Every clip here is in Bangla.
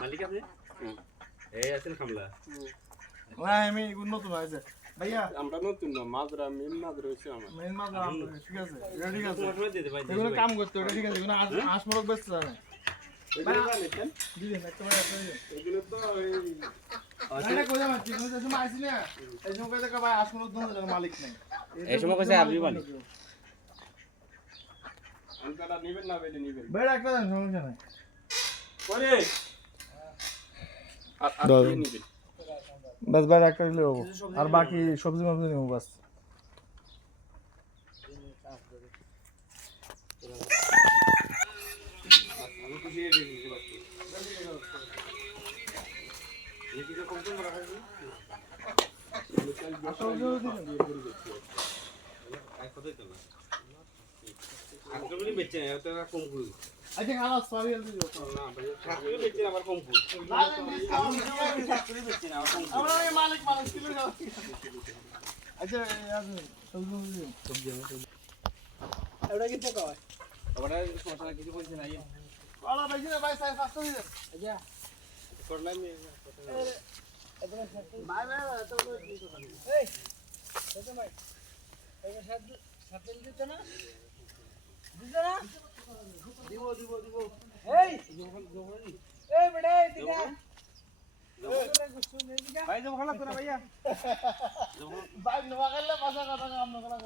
মালিক আছে এই আছেন খামলা আমি নতুন আছে ভাইয়া আমরা নতুন না মাদ্রা মেন মাদ্রা হইছে আমার মেন মাদ্রা ঠিক আছে ঠিক আছে মোটর দিতে ভাই এগুলো কাম করতে ওটা ঠিক আছে এগুলো আঁশ মোড়ক বেচতে জানে এগুলো জানেন দিবেন একটা ভাই একটা এগুলো তো এই আরে কই যাবেন ঠিক আছে সময় আইছি না এই সময় কইতে ভাই আঁশ মোড়ক দোকানের মালিক নাই এই সময় কইছে আপনি মালিক আনকাটা নেবেন না বেলে নেবেন বেড়া একটা দেন সমস্যা নাই পরে আর নেবেন বাস বেড়া একটা দিলে হবে আর বাকি সবজি মাছ নেব বাস আমি খুশি হয়ে গেছি বাস এই কি কম কম রাখা আছে সবজি দিবেন আই কতই তো না আজকে বেচে এত কম করি আচ্ছা খালাস সরি জলদি যাও না ভাই সাথে বেচে আবার কম করি আমরা এই মালিক কিলো যাও আচ্ছা সবজি এটা কি টাকা হয় আবার সমস্যা কিছু বলছে না ওলা ভাই না ভাই সাই ফাস্ট হয়ে আচ্ছা করলাম ভাই ভাই তো এই কত ভাই এই সাথে দিতে না দিতে না দিব এই এই বেটা দিগা ভাই যাবো খারাপ করে ভাইয়া ভাই নোয়া গেলে পাশা কথা কাম না করা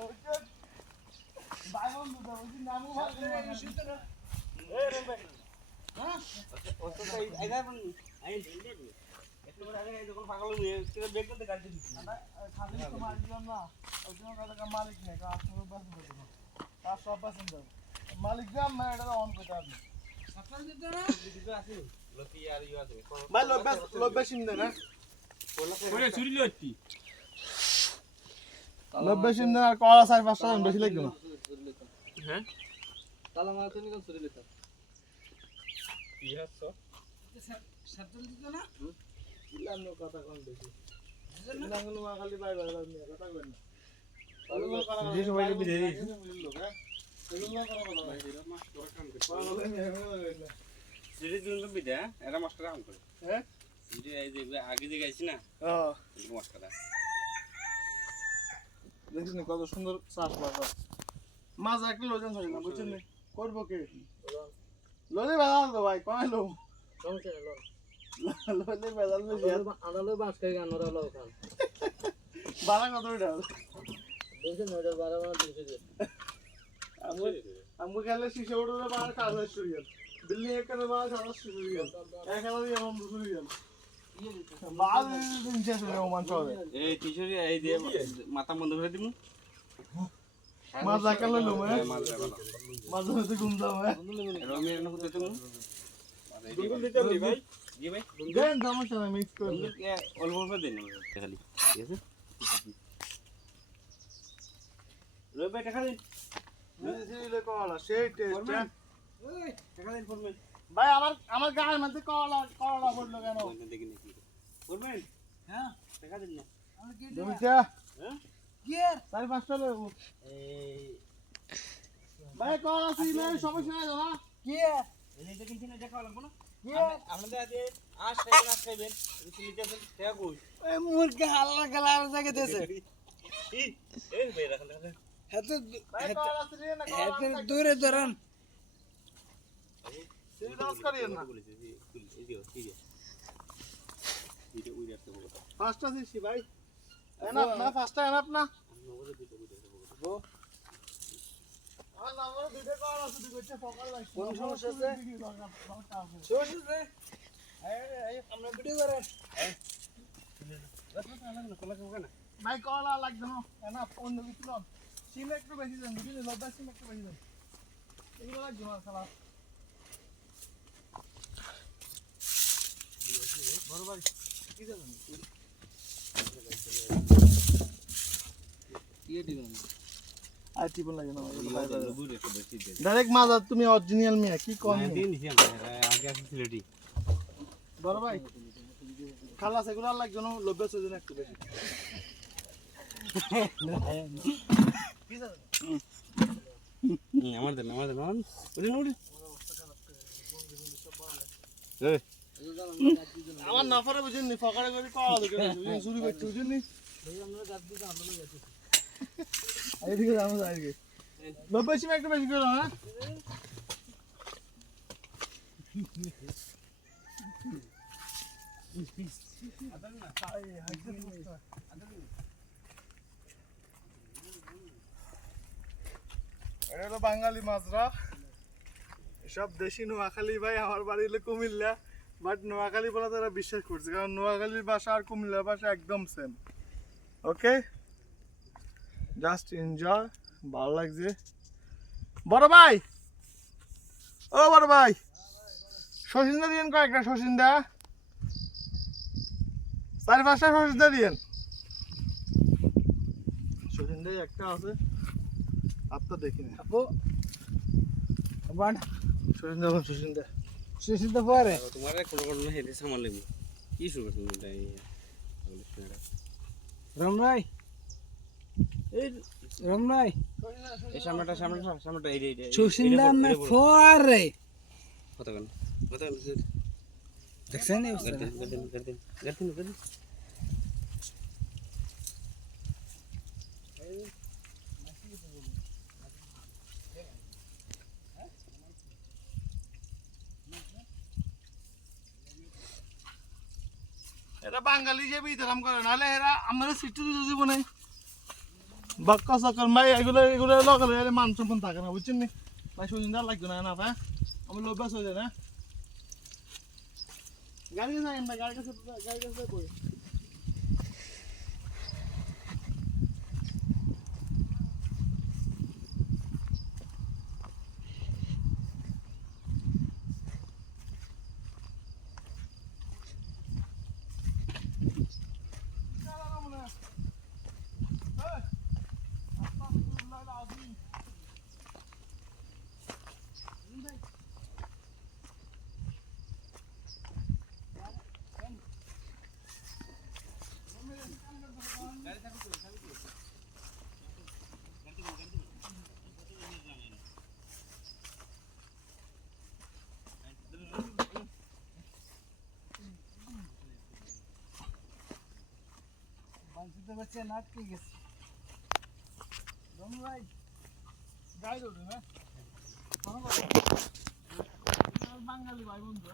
ভাই বন্ধু তো ওই নামও ভালো না এই রে ভাই হ্যাঁ অত তাই আইদা আই একটু করে আগে যখন পাগল হয়ে সেটা বেগ করতে গাড়ি দিছি না খালি তো মার দিলাম না ওই জন্য কথা মালিক নেই কাজ করে বাস করে কাজ সব পছন্দ মালিক জাম না এটা অন করতে হবে সাফাল দিতে না দিতে আছে লতি আর ইউ আছে ভাই লব্বাস ইন না পরে চুরি লইতি লব্বাস ইন আর কলা সাই 5 টাকা বেশি লাগবে না হ্যাঁ তালা মারা তুমি কোন চুরি লইতা কি হাসছ সাফাল দিতে না ইলাম নো কথা কোন বেশি নাঙ্গল মা খালি ভাই ভাই কথা কই না যে সবাই বিধে দিই সেটি দিন তো বিধে এরা মাস্টার কাম করে হ্যাঁ এই যে আগে যে গাইছি না হ্যাঁ মাস্টার দেখিস না কত সুন্দর চাষ বাস মাছ একটা লোজন ধরে না বুঝছেন না করবো কে লোলে বেজাল তো ভাই কয় লো লোলে বেজাল বেশি আনালো বাস খাই গান ওরা লোক খান বাড়া কত এটা দেখেন ওটা 12 200 দিয়ে আমি খেলে শিশে উঠে মার কাজ শুরু গেল দিল্লি এখানে মাছ আবার শুরু গেল এখানে দিয়ে এমন শুরু গেল বাল দিন শেষ হয়ে ওমান চলে এই কিশোরী এই দিয়ে মাথা বন্ধ করে দিমু মাছ রাখাল লো মাছ রাখা মাছ ধরতে ঘুম দাও রমি এর নকু দিতে মু দুগুন দিতে হবে ভাই জি ভাই দেন সমস্যা নাই মিক্স করে অল্প অল্প দেন খালি ঠিক আছে রবি ভাই টাকা দিন দিলে কলা সেই টেস্ট ওই টাকা দিন ফরমেন ভাই আমার গায়ের মধ্যে কলা পড়লো কেন দেখি নাকি করবেন হ্যাঁ টাকা দিন না দুইটা হ্যাঁ কি আর 4-5টা লোক এই ভাই কলা ছিল সমস্যা নাই দাদা কি এই যে কিনছি না দেখা লাগবে না কি আপনাদের আজ আজ খাইবেন লিটার টাকা কই ওই মুরগি হালকা কালার জায়গা দিয়েছে এই ভাই রাখেন রাখেন হাতে হাতে দূরে ধরেন সিরিয়াস করিয়েন না ফাস্টটা দিছি ভাই এনাফ না ফাস্টটা এনাফ না আর নাম্বার দুটো কল আছে দুটো ফোকাল লাগছে কোন সমস্যা আছে সমস্যা আছে এই আমরা ভিডিও করেন ভাই কল লাগবে না এনাফ অন্য কিছু না সিম একটু বেশি দেন বুঝলি লব্বা সিম একটু বেশি দেন এগুলো লাগবে না খালা বড় ভাই কি দেবেন ইয়ে দিবেন আর টিপন লাগে না ডাইরেক্ট মাছ তুমি অরিজিনাল মিয়া কি কোন দিন দিছি আমরা আগে আসি রেডি বড় ভাই খালা সেগুলো লাগবে না লব্বা সেজন একটু বেশি আমার দেন ওরে আমার নাফারে বুঝেননি ফকারে করে পাওয়া দেখে চুরি করতে বুঝেননি এইদিকে যাবো আজকে বেশি একটু বেশি করে হ্যাঁ এটা হলো বাঙালি মাছরা সব দেশি নোয়াখালী ভাই আমার বাড়ি হলো কুমিল্লা বাট নোয়াখালী বলে তারা বিশ্বাস করছে কারণ নোয়াখালীর ভাষা আর কুমিল্লার ভাষা একদম সেম ওকে জাস্ট এনজয় ভালো লাগছে বড় ভাই ও বড় ভাই শশিন্দা দিয়েন কয়েকটা শশিন্দা 4-5টা শশিন্দা দিয়েন শশিন্দাই একটা আছে আপনার দেখিনি আপু বান শশিন্দা পরে তোমার কোনো কোনো হেডে সামাল লাগবে কি শুরু করছ এটাই রমরাই এই রমরাই এই সামনেটা এই সুশিন্দা মে ফোরে কত দেখছেন গর্দিন এরা বাঙালি যে বিতরণ করে নাহলে এরা আমাদের সিটি দিতে দিব না বাক্কা সকাল ভাই এগুলো লগালে মান সম্মান থাকে না বুঝছেন নি ভাই সুন্দর লাগবে না ভাই আমি লোবাস হয়ে যায় না গাড়ি যাই না গাড়ি কাছে কই বাঁচিতে বাঁচিয়ে নাটকে গেছে ভাই গাড়ি ধরবে না বাঙালি ভাই বন্ধু